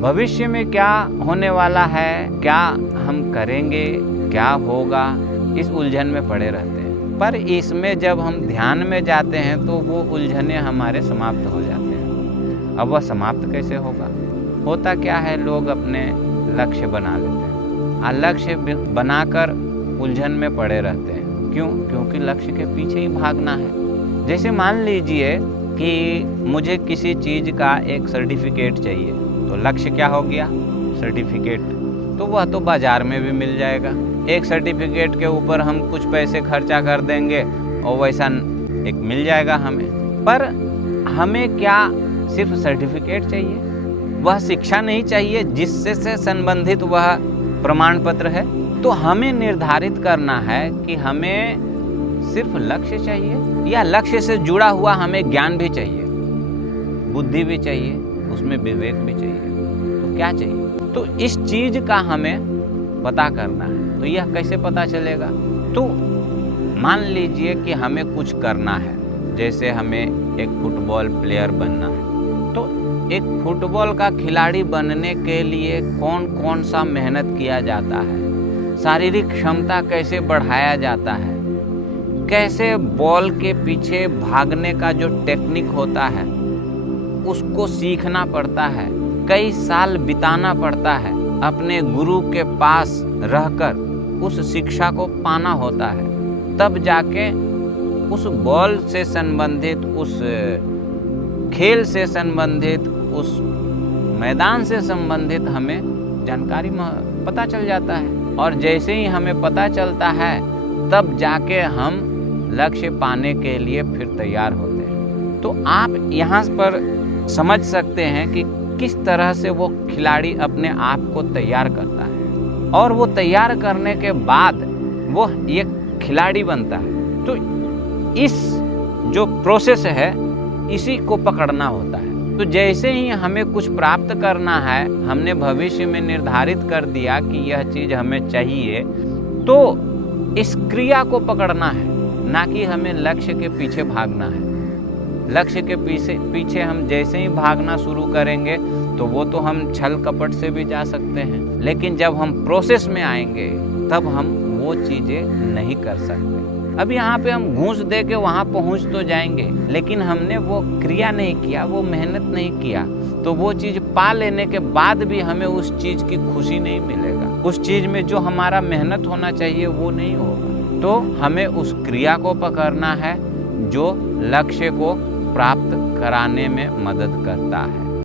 भविष्य में क्या होने वाला है, क्या हम करेंगे, क्या होगा, इस उलझन में पड़े रहते हैं। पर इसमें जब हम ध्यान में जाते हैं तो वो उलझने हमारे समाप्त हो जाते हैं। अब वह समाप्त कैसे होगा? होता क्या है, लोग अपने लक्ष्य बना लेते हैं और लक्ष्य बनाकर उलझन में पड़े रहते हैं। क्यों? क्योंकि लक्ष्य के पीछे ही भागना है। जैसे मान लीजिए कि मुझे किसी चीज़ का एक सर्टिफिकेट चाहिए, तो लक्ष्य क्या हो गया? सर्टिफिकेट। तो वह तो बाज़ार में भी मिल जाएगा। एक सर्टिफिकेट के ऊपर हम कुछ पैसे खर्चा कर देंगे और वैसा एक मिल जाएगा हमें। पर हमें क्या सिर्फ सर्टिफिकेट चाहिए? वह शिक्षा नहीं चाहिए जिससे से संबंधित वह प्रमाण पत्र है? तो हमें निर्धारित करना है कि हमें सिर्फ लक्ष्य चाहिए या लक्ष्य से जुड़ा हुआ हमें ज्ञान भी चाहिए, बुद्धि भी चाहिए, उसमें विवेक भी चाहिए। तो क्या चाहिए? तो इस चीज का हमें पता करना है। तो यह कैसे पता चलेगा? तो मान लीजिए कि हमें कुछ करना है, जैसे हमें एक फुटबॉल प्लेयर बनना है। तो एक फुटबॉल का खिलाड़ी बनने के लिए कौन कौन सा मेहनत किया जाता है, शारीरिक क्षमता कैसे बढ़ाया जाता है, कैसे बॉल के पीछे भागने का जो टेक्निक होता है उसको सीखना पड़ता है, कई साल बिताना पड़ता है, अपने गुरु के पास रहकर उस शिक्षा को पाना होता है, तब जाके उस बॉल से संबंधित, उस खेल से संबंधित, उस मैदान से संबंधित हमें जानकारी पता चल जाता है। और जैसे ही हमें पता चलता है तब जाके हम लक्ष्य पाने के लिए फिर तैयार होते हैं। तो आप यहाँ पर समझ सकते हैं कि किस तरह से वो खिलाड़ी अपने आप को तैयार करता है और वो तैयार करने के बाद वो ये खिलाड़ी बनता है। तो इस जो प्रोसेस है इसी को पकड़ना होता है। तो जैसे ही हमें कुछ प्राप्त करना है, हमने भविष्य में निर्धारित कर दिया कि यह चीज़ हमें चाहिए, तो इस क्रिया को पकड़ना है, ना कि हमें लक्ष्य के पीछे भागना है। लक्ष्य के पीछे हम जैसे ही भागना शुरू करेंगे तो वो तो हम छल कपट से भी जा सकते हैं, लेकिन जब हम प्रोसेस में आएंगे तब हम वो चीज़ें नहीं कर सकते। अब यहाँ पे हम घूस दे के वहाँ पहुँच तो जाएंगे, लेकिन हमने वो क्रिया नहीं किया, वो मेहनत नहीं किया, तो वो चीज़ पा लेने के बाद भी हमें उस चीज़ की खुशी नहीं मिलेगा। उस चीज़ में जो हमारा मेहनत होना चाहिए वो नहीं होगा। तो हमें उस क्रिया को पकड़ना है जो लक्ष्य को प्राप्त कराने में मदद करता है।